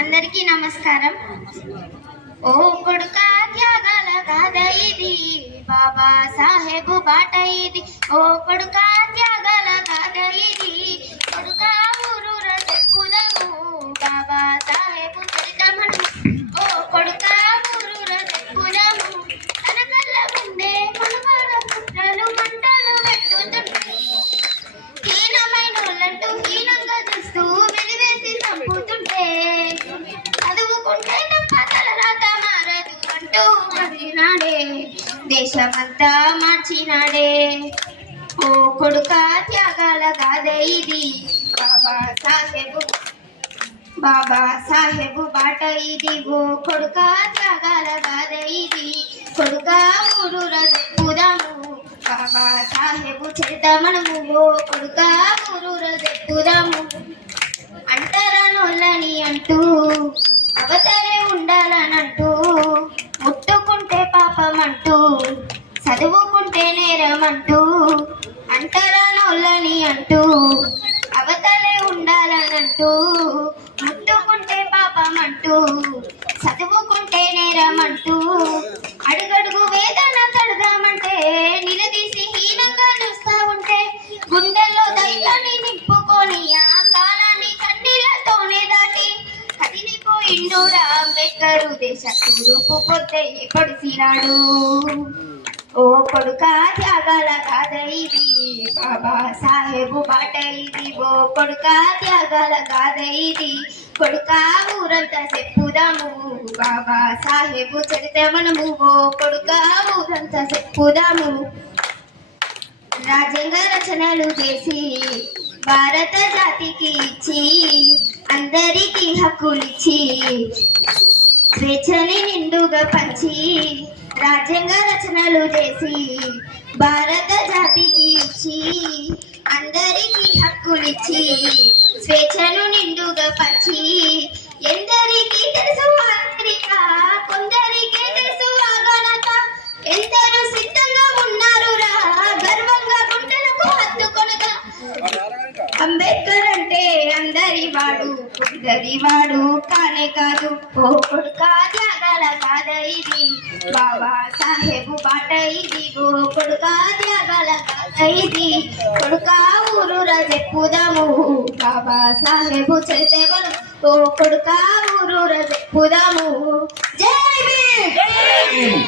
అందరికీ నమస్కారం. ఓ కొడుకా త్యాగాల గాథ ఇది, బాబా సాహెబు బాట ఇది. ఓ కొడుకా త్యాగాల గాథ ఇది, కొడుకా ఊరూర చెప్పుదము బాబా సాహెబు చరితమను. ఓ కొడుకా ఊరూర చెప్పుదము, తన కళ్ళ ముందే మనువాడ పుట్రలు మంటలు పెట్టుతుంటాయి. హీనమైనోళ్ళంటూ హీనంగా చూస్తూ వెలివేసి చంపుతుంటే, చదువుకుంటే తప్ప తలరాత మారదు అంటూ మదినాడే, దేశమంతా మార్చినాడే. ఓ కొడుకా త్యాగాల గాథ ఇది, బాబా సాహెబు బాట ఇది. ఓ కొడుకా త్యాగాల గాథ ఇది, కొడుకా ఊరూర చెప్పుదాము బాబా సాహెబు చరితమనము. ఓ కొడుకా ఊరూర చెప్పుదాము. అంటరానోళ్ళని అంటూ అవతలే ఉండాలనంటూ, ముట్టుకుంటే పాపమంటూ చదువుకుంటే నేరమంటూ, అంటరానోళ్ళని అంటూ అవతలే ఉండాలనంటూ, ముట్టుకుంటే పాపమంటూ చదువుకుంటే నేరమంటూ, అడుగడుగు వేదన తడదామంటే నిలదీసి హీనంగా చూస్తా ఉంటే, గుండెల్లో ధైర్యాన్ని నింపుకొని ఆ కాలాన్ని కన్నీళ్లతోనే దాటి కదిలిపోయిండురా అంబేద్కరు, దేశ తూర్పు పొద్దై పొడిసినాడు. ఓ కొడుకా త్యాగాల గాథ ఇది, బాబా సాహెబు బాట ఇది. ఓ కొడుకా త్యాగాల గాథ ఇది, కొడుకా ఊరంతా చెప్పుదాము బాబా సాహెబు చరితమనము. ఓ కొడుకా ఊరంతా చెప్పుదాము. రాజ్యాంగ రచనలు చేసి భారత జాతికి ఇచ్చి, అందరికీ హక్కులిచ్చి స్వేచ్ఛని నిండుగా పంచి, రాజ్యాంగ రచనలు చేసి భారత జాతికి ఇచ్చి, అందరికీ హక్కులిచ్చి స్వేచ్ఛను నిండుగా పంచి, ఎందరికీ తెలుసు అమెరికా, కొందరికే తెలుసు ఆగనక, ఎందరూ సిద్ధంగా ఉన్నారు రా గర్వంగా గుండెలకు హత్తుకొనగా. అంబేద్కర్ అంటే అందరి వాడు, కొందరి వాడు కానే కాదు. ఓ కొడుకా త్యాగాల గాథ ఇది, బాబా సాహెబు బాట ఇది. ఓ కొడుకా త్యాగాల గాథ ఇది, కొడుకా ఊరూర చెప్పుదాము బాబా సాహెబు చరితమను. ఓ కొడుకా ఊరూర చెప్పుదాము. జై భీమ్.